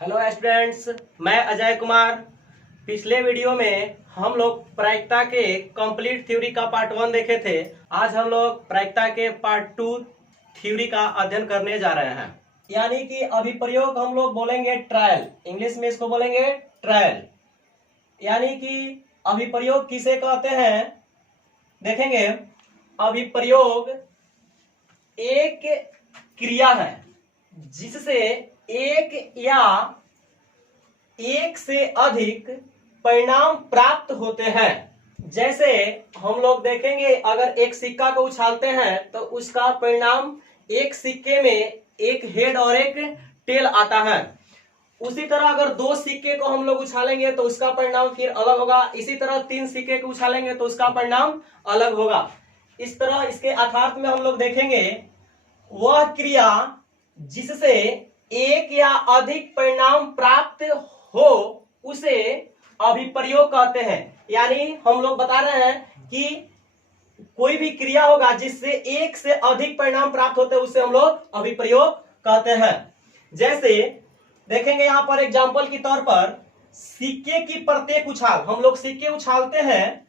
Hello students, मैं अजय कुमार। पिछले video में हम लोग प्रायिकता के कंप्लीट थ्योरी का पार्ट 1 देखे थे। आज हम लोग प्रायिकता के पार्ट 2 थ्योरी का अध्ययन करने जा रहे हैं। यानी कि अभिप्रयोग हम लोग बोलेंगे ट्रायल, इंग्लिश में इसको बोलेंगे ट्रायल। यानी कि अभिप्रयोग किसे कहते हैं, देखेंगे। अभिप्रयोग एक क्रिया है जिससे एक या एक से अधिक परिणाम प्राप्त होते हैं। जैसे हम लोग देखेंगे, अगर एक सिक्का को उछालते हैं तो उसका परिणाम एक सिक्के में एक हेड और एक टेल आता है। उसी तरह अगर दो सिक्के को हम लोग उछालेंगे तो उसका परिणाम फिर अलग होगा। इसी तरह 3 सिक्के को उछालेंगे तो उसका परिणाम अलग होगा। इस तरह इसके अर्थात में हम लोग देखेंगे, वह क्रिया जिससे एक या अधिक परिणाम प्राप्त हो उसे अभिप्रयोग कहते हैं। यानी हम लोग बता रहे हैं कि कोई भी क्रिया होगा जिससे एक से अधिक परिणाम प्राप्त होते हैं उसे हम लोग अभिप्रयोग कहते हैं। जैसे देखेंगे यहां पर एग्जांपल के तौर पर, सिक्के की प्रत्येक उछाल, हम लोग सिक्के उछालते हैं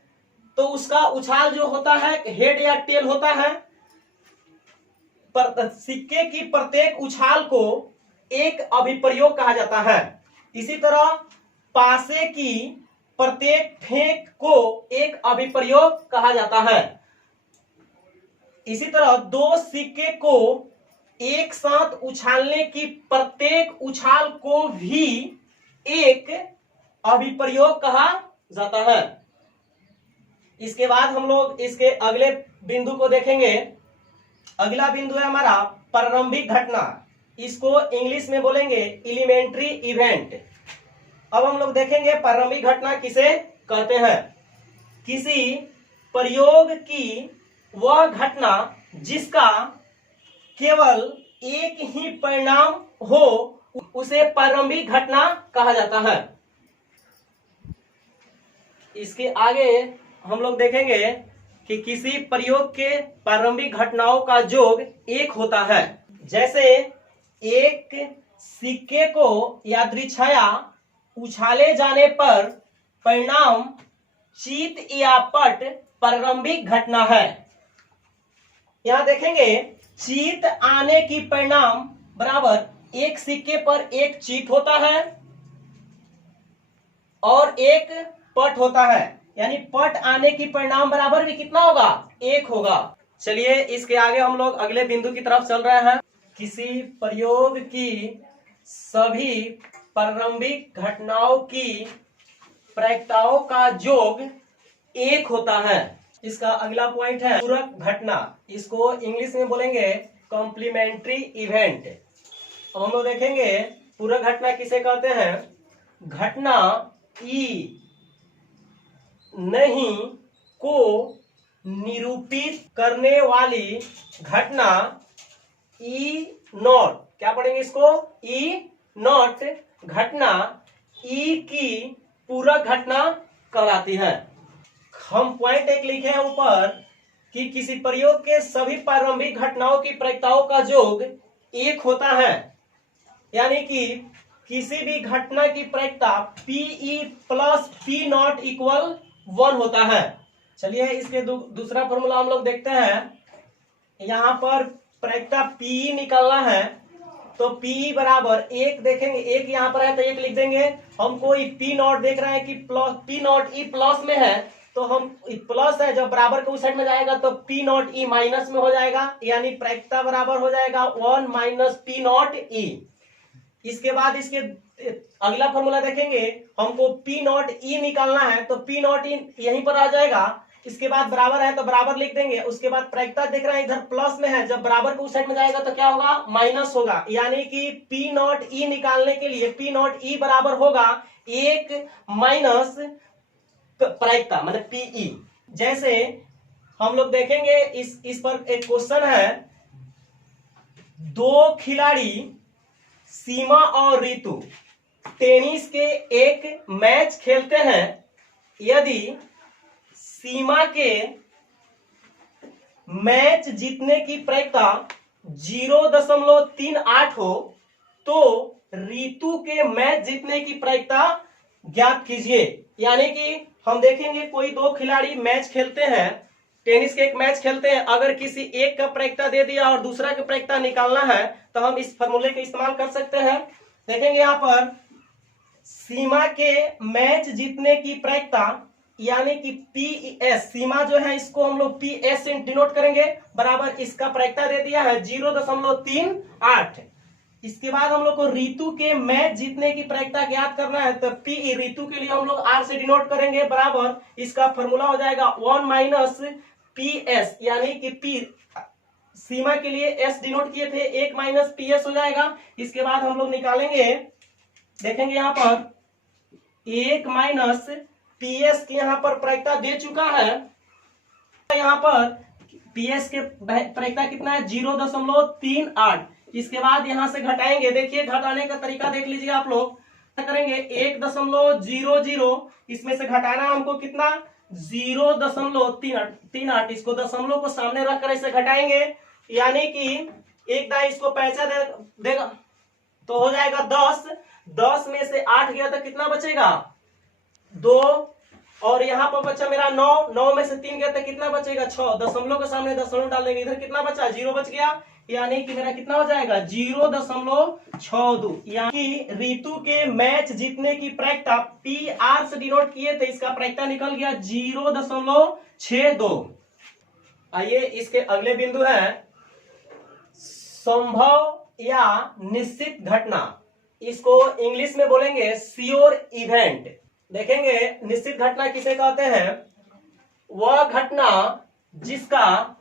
तो उसका उछाल जो होता है हेड या टेल होता है। सिक्के की प्रत्येक उछाल को एक अभिप्रयोग कहा जाता है। इसी तरह पासे की प्रत्येक फेंक को एक अभिप्रयोग कहा जाता है। इसी तरह दो सिक्के को एक साथ उछालने की प्रत्येक उछाल को भी एक अभिप्रयोग कहा जाता है। इसके बाद हम लोग इसके अगले बिंदु को देखेंगे। अगला बिंदु है हमारा प्रारंभिक घटना। इसको इंग्लिश में बोलेंगे एलिमेंट्री इवेंट। अब हम लोग देखेंगे प्रारंभिक घटना किसे कहते हैं। किसी प्रयोग की वह घटना जिसका केवल एक ही परिणाम हो उसे प्रारंभिक घटना कहा जाता है। इसके आगे हम लोग देखेंगे कि किसी प्रयोग के प्रारंभिक घटनाओं का योग एक होता है। जैसे एक सिक्के को यादृच्छया उछाले जाने पर परिणाम चीत या पट प्रारंभिक घटना है। यहां देखेंगे, चीत आने की परिणाम बराबर एक सिक्के पर एक चीत होता है और एक पट होता है। यानी पट आने की परिणाम बराबर भी कितना होगा, एक होगा। चलिए इसके आगे हम लोग अगले बिंदु की तरफ चल रहे हैं। किसी प्रयोग की सभी प्रारंभिक घटनाओं की प्रायिकताओं का योग एक होता है। इसका अगला पॉइंट है पूरक घटना। इसको इंग्लिश में बोलेंगे कॉम्प्लीमेंट्री इवेंट। अब हम लोग देखेंगे पूरक घटना किसे कहते हैं। घटना ई नहीं को निरूपित करने वाली घटना ई नॉट, क्या पढ़ेंगे इसको, ई नॉट घटना ई की पूरक घटना कहलाती है। हम पॉइंट एक लिखे हैं ऊपर कि किसी प्रयोग के सभी प्रारंभिक घटनाओं की प्रायिकताओं का योग एक होता है। यानी कि किसी भी घटना की प्रायिकता P E plus P not equal 1 होता है। चलिए इसके दूसरा फॉर्मूला हम लोग देखते हैं। यहां पर प्रायिकता पी निकालना है तो पी बराबर एक, देखेंगे एक यहां पर है तो एक लिख देंगे। हम कोई पी नॉट देख रहे हैं कि plus P not E plus में है तो हम प्लस है, जब बराबर के उस साइड में जाएगा तो पी नॉट ई माइनस में हो जाएगा। यानी प्रायिकता बराबर हो जाएगा 1 माइनस पी नॉट ई। इसके बाद इसके अगला फॉर्मूला देखेंगे, हमको पी नॉट ई निकालना है तो पी नॉट ई यहीं पर आ जाएगा। इसके बाद बराबर है तो बराबर लिख देंगे। उसके बाद प्रायिकता देख रहे हैं इधर प्लस में है, जब बराबर के उस साइड में जाएगा तो क्या होगा, माइनस होगा। यानी कि पी नॉट ई निकालने के लिए पी नॉट ई बराबर होगा 1 माइनस प्रायिकता मतलब पीई। जैसे हम लोग देखेंगे इस पर एक क्वेश्चन है। दो खिलाड़ी सीमा और ऋतु टेनिस के एक मैच खेलते हैं। यदि सीमा के मैच जीतने की प्रायिकता 0.38 हो तो ऋतु के मैच जीतने की प्रायिकता ज्ञात कीजिए। यानी कि हम देखेंगे कोई दो खिलाड़ी मैच खेलते हैं, टेनिस के एक मैच खेलते हैं, अगर किसी एक का प्रायिकता दे दिया और दूसरा का प्रायिकता निकालना है तो हम इस फॉर्मूले का इस्तेमाल कर सकते हैं। देखेंगे यहाँ पर सीमा के मैच जीतने की प्रायिकता यानी कि पीएस, सीमा जो है इसको हम लोग पीएस से डिनोट करेंगे, बराबर इसका प्रायिकता दे दिया है 0.38। इसके बाद हम लोग को ऋतु के मैच जीतने की प्रायिकता ज्ञात करना है, तो पी ऋतु के लिए हम लोग आर से डिनोट करेंगे, बराबर इसका फॉर्मूला हो जाएगा 1 माइनस पीएस, यानी कि पी सीमा के लिए एस डिनोट किए थे, 1 माइनस पीएस हो जाएगा। इसके बाद हम लोग निकालेंगे, देखेंगे यहाँ पर 1 माइनस पीएस की यहाँ पर प्रायिकता दे चुका है, यहाँ पर पीएस के प्रायिकता कितना है 0.38। इसके बाद यहां से घटाएंगे, देखिए घटाने का तरीका देख लीजिए आप लोग, करेंगे 1.00, इसमें से घटाना हमको कितना 0.38, इसको दशमलव को सामने रखकर ऐसे घटाएंगे, यानी कि एक दाई इसको पैसा देगा तो हो जाएगा 10 में से 8 गया तो कितना बचेगा 2, और यहाँ पर बचा मेरा 9 में से 3 गया तो कितना बचेगा 6, दशमलव के सामने दशमलव डाल देंगे, इधर कितना बचा 0 बच गया, यानी कि मेरा कितना हो जाएगा 0.62। यानी ऋतु के मैच जीतने की प्रायिकता पी आर से डिनोट किए थे, इसका प्रायिकता निकल गया 0.62। आइए इसके अगले बिंदु है संभव या निश्चित घटना, इसको इंग्लिश में बोलेंगे श्योर इवेंट। देखेंगे निश्चित घटना किसे कहते हैं, वह घटना जिसका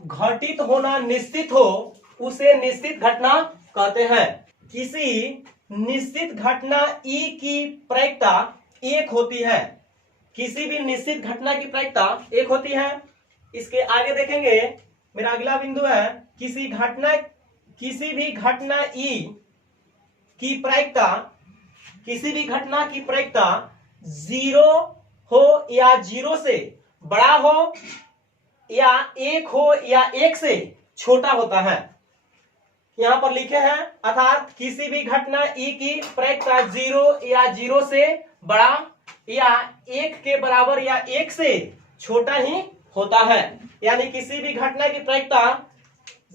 घटित होना निश्चित हो उसे निश्चित घटना कहते हैं। किसी निश्चित घटना ई की प्रायिकता 1 होती है, किसी भी निश्चित घटना की प्रायिकता 1 होती है। इसके आगे देखेंगे, मेरा अगला बिंदु है किसी भी घटना ई की प्रायिकता, किसी भी घटना की प्रायिकता 0 हो या 0 से बड़ा हो या 1 हो या 1 से छोटा होता है। यहां पर लिखे हैं, अर्थात किसी भी घटना ई की प्रायिकता 0 या 0 से बड़ा या 1 के बराबर या 1 से छोटा ही होता है। यानी किसी भी घटना की प्रायिकता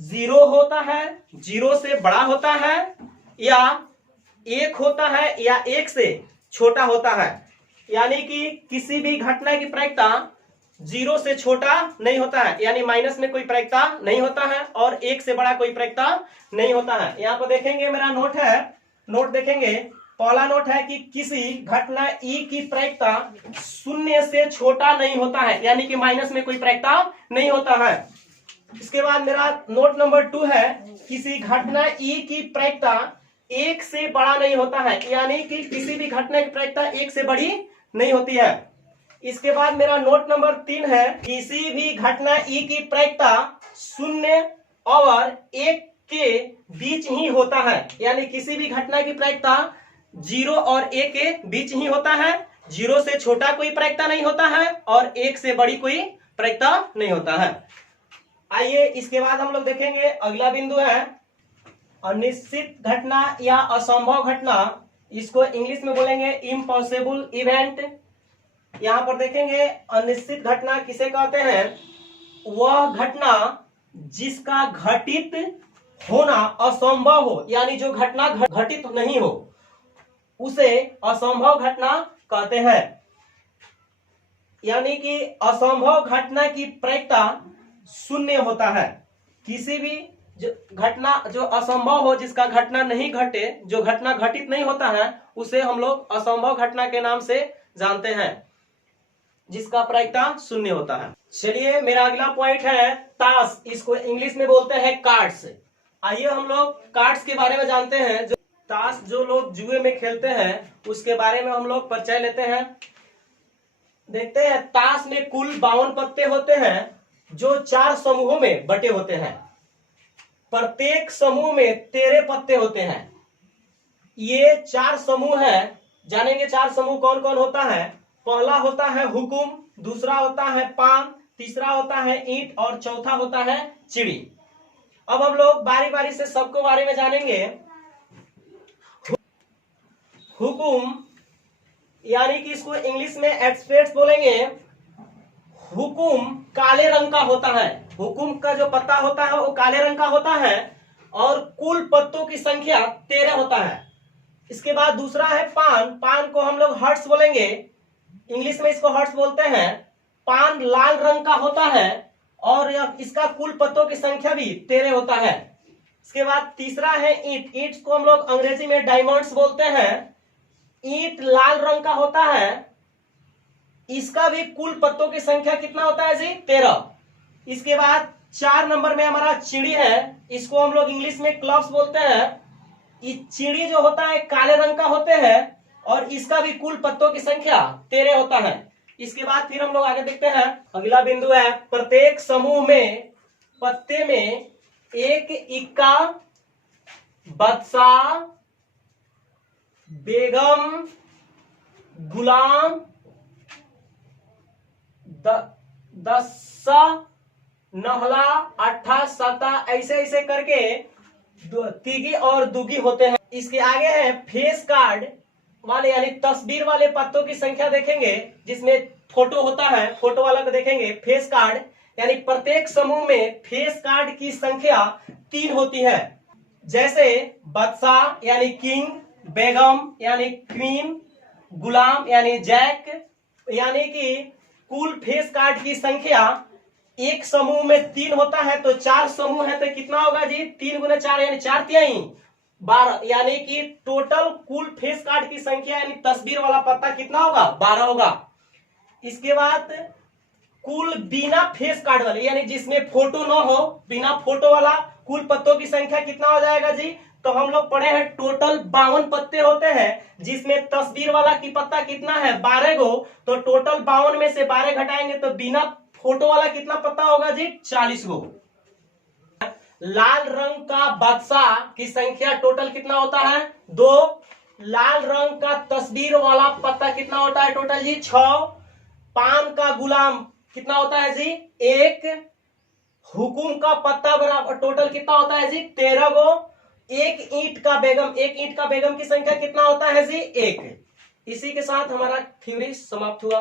0 होता है, 0 से बड़ा होता है, या 1 होता है या 1 से छोटा होता है। यानी कि किसी भी घटना की प्रायिकता 0 से छोटा नहीं होता है, यानी माइनस में कोई प्रायिकता नहीं होता है, और 1 से बड़ा कोई प्रायिकता नहीं होता है। यहाँ पर देखेंगे मेरा नोट है, नोट देखेंगे, पहला नोट है कि किसी घटना ई की प्रायिकता 0 से छोटा नहीं होता है, यानी कि माइनस में कोई प्रायिकता नहीं होता है। इसके बाद मेरा नोट नंबर 2 है, किसी घटना ई की प्रायिकता 1 से बड़ा नहीं होता है, यानी कि किसी भी घटना की प्रायिकता 1 से बड़ी नहीं होती है। इसके बाद मेरा नोट नंबर 3 है, किसी भी घटना ई की प्रायिकता 0 और 1 के बीच ही होता है, यानी किसी भी घटना की प्रायिकता 0 और 1 के बीच ही होता है। 0 से छोटा कोई प्रायिकता नहीं होता है और 1 से बड़ी कोई प्रायिकता नहीं होता है। आइए इसके बाद हम लोग देखेंगे, अगला बिंदु है अनिश्चित घटना या असंभव घटना, इसको इंग्लिश में बोलेंगे इम्पॉसिबल इवेंट। यहां पर देखेंगे अनिश्चित घटना किसे कहते हैं, वह घटना जिसका घटित होना असंभव हो, यानी जो घटना घटित नहीं हो उसे असंभव घटना कहते हैं। यानी कि असंभव घटना की प्रायिकता 0 होता है। किसी भी जो घटना जो असंभव हो, जिसका घटना नहीं घटे, जो घटना घटित नहीं होता है, उसे हम लोग असंभव घटना के नाम से जानते हैं, जिसका प्रायिकता 0 होता है। चलिए मेरा अगला पॉइंट है ताश, इसको इंग्लिश में बोलते हैं कार्ड्स। आइए हम लोग कार्ड्स के बारे में जानते हैं। जो ताश जो लोग जुए में खेलते हैं उसके बारे में हम लोग परिचय लेते हैं। देखते हैं ताश में कुल 52 पत्ते होते हैं, जो 4 समूहों में बटे होते हैं। प्रत्येक समूह में 13 पत्ते होते हैं। ये 4 समूह है, जानेंगे 4 समूह कौन कौन होता है। पहला होता है हुकुम, दूसरा होता है पान, तीसरा होता है ईंट और चौथा होता है चिड़ी। अब हम लोग बारी बारी से सबको बारे में जानेंगे। हुकुम, यानी कि इसको इंग्लिश में एक्सप्रेस बोलेंगे, हुकुम काले रंग का होता है। हुकुम का जो पत्ता होता है वो काले रंग का होता है और कुल पत्तों की संख्या 13 होता है। इसके बाद दूसरा है पान। पान को हम लोग हर्ट्स बोलेंगे, इंग्लिश में इसको हर्ट्स बोलते हैं। पान लाल रंग का होता है और इसका कुल पत्तों की संख्या भी 13 होता है। इसके बाद तीसरा है ईंट। ईंट को हम लोग अंग्रेजी में डायमंड्स बोलते हैं। ईंट लाल रंग का होता है, इसका भी कुल पत्तों की संख्या कितना होता है जी? 13। इसके बाद 4 नंबर में हमारा चिड़ी है, इसको हम लोग इंग्लिश में क्लब्स बोलते हैं। ये चिड़ी जो होता है काले रंग का होते हैं और इसका भी कुल पत्तों की संख्या 13 होता है। इसके बाद फिर हम लोग आगे देखते हैं, अगला बिंदु है प्रत्येक समूह में पत्ते में एक इक्का, बादशाह, बेगम, गुलाम, दस्सा, नहला, अट्ठा, सता, ऐसे ऐसे करके तिगी और दुगी होते हैं। इसके आगे है फेस कार्ड वाले यानी तस्वीर वाले पत्तों की संख्या देखेंगे, जिसमें फोटो होता है, फोटो वाला को देखेंगे। फेस कार्ड यानी प्रत्येक समूह में फेस कार्ड की संख्या 3 होती है। जैसे बादशाह यानी किंग, बेगम यानी क्वीन, गुलाम यानी जैक, यानी कि कुल फेस कार्ड की संख्या एक समूह में 3 होता है तो 4 समूह है तो कितना होगा जी? 3 गुना 4 यानी 4 तिहाई 12, यानी कि टोटल कुल फेस कार्ड की संख्या यानी तस्वीर वाला पत्ता कितना होगा? 12 होगा। इसके बाद कुल बिना फेस कार्ड वाले यानी जिसमें फोटो न हो, बिना फोटो वाला कुल पत्तों की संख्या कितना हो जाएगा जी? तो हम लोग पढ़े हैं टोटल 52 पत्ते होते हैं, जिसमें तस्वीर वाला की पत्ता कितना है? 12 गो। तो टोटल 52 में से 12 घटाएंगे तो बिना फोटो वाला कितना पत्ता होगा जी? 40 गो। लाल रंग का बादशाह की संख्या टोटल कितना होता है? 2। लाल रंग का तस्वीर वाला पत्ता कितना होता है टोटल जी? 6। पान का गुलाम कितना होता है जी? 1। हुकुम का पत्ता बराबर टोटल कितना होता है जी? 13 गो। एक ईंट का बेगम की संख्या कितना होता है जी? 1। इसी के साथ हमारा थ्योरी समाप्त हुआ।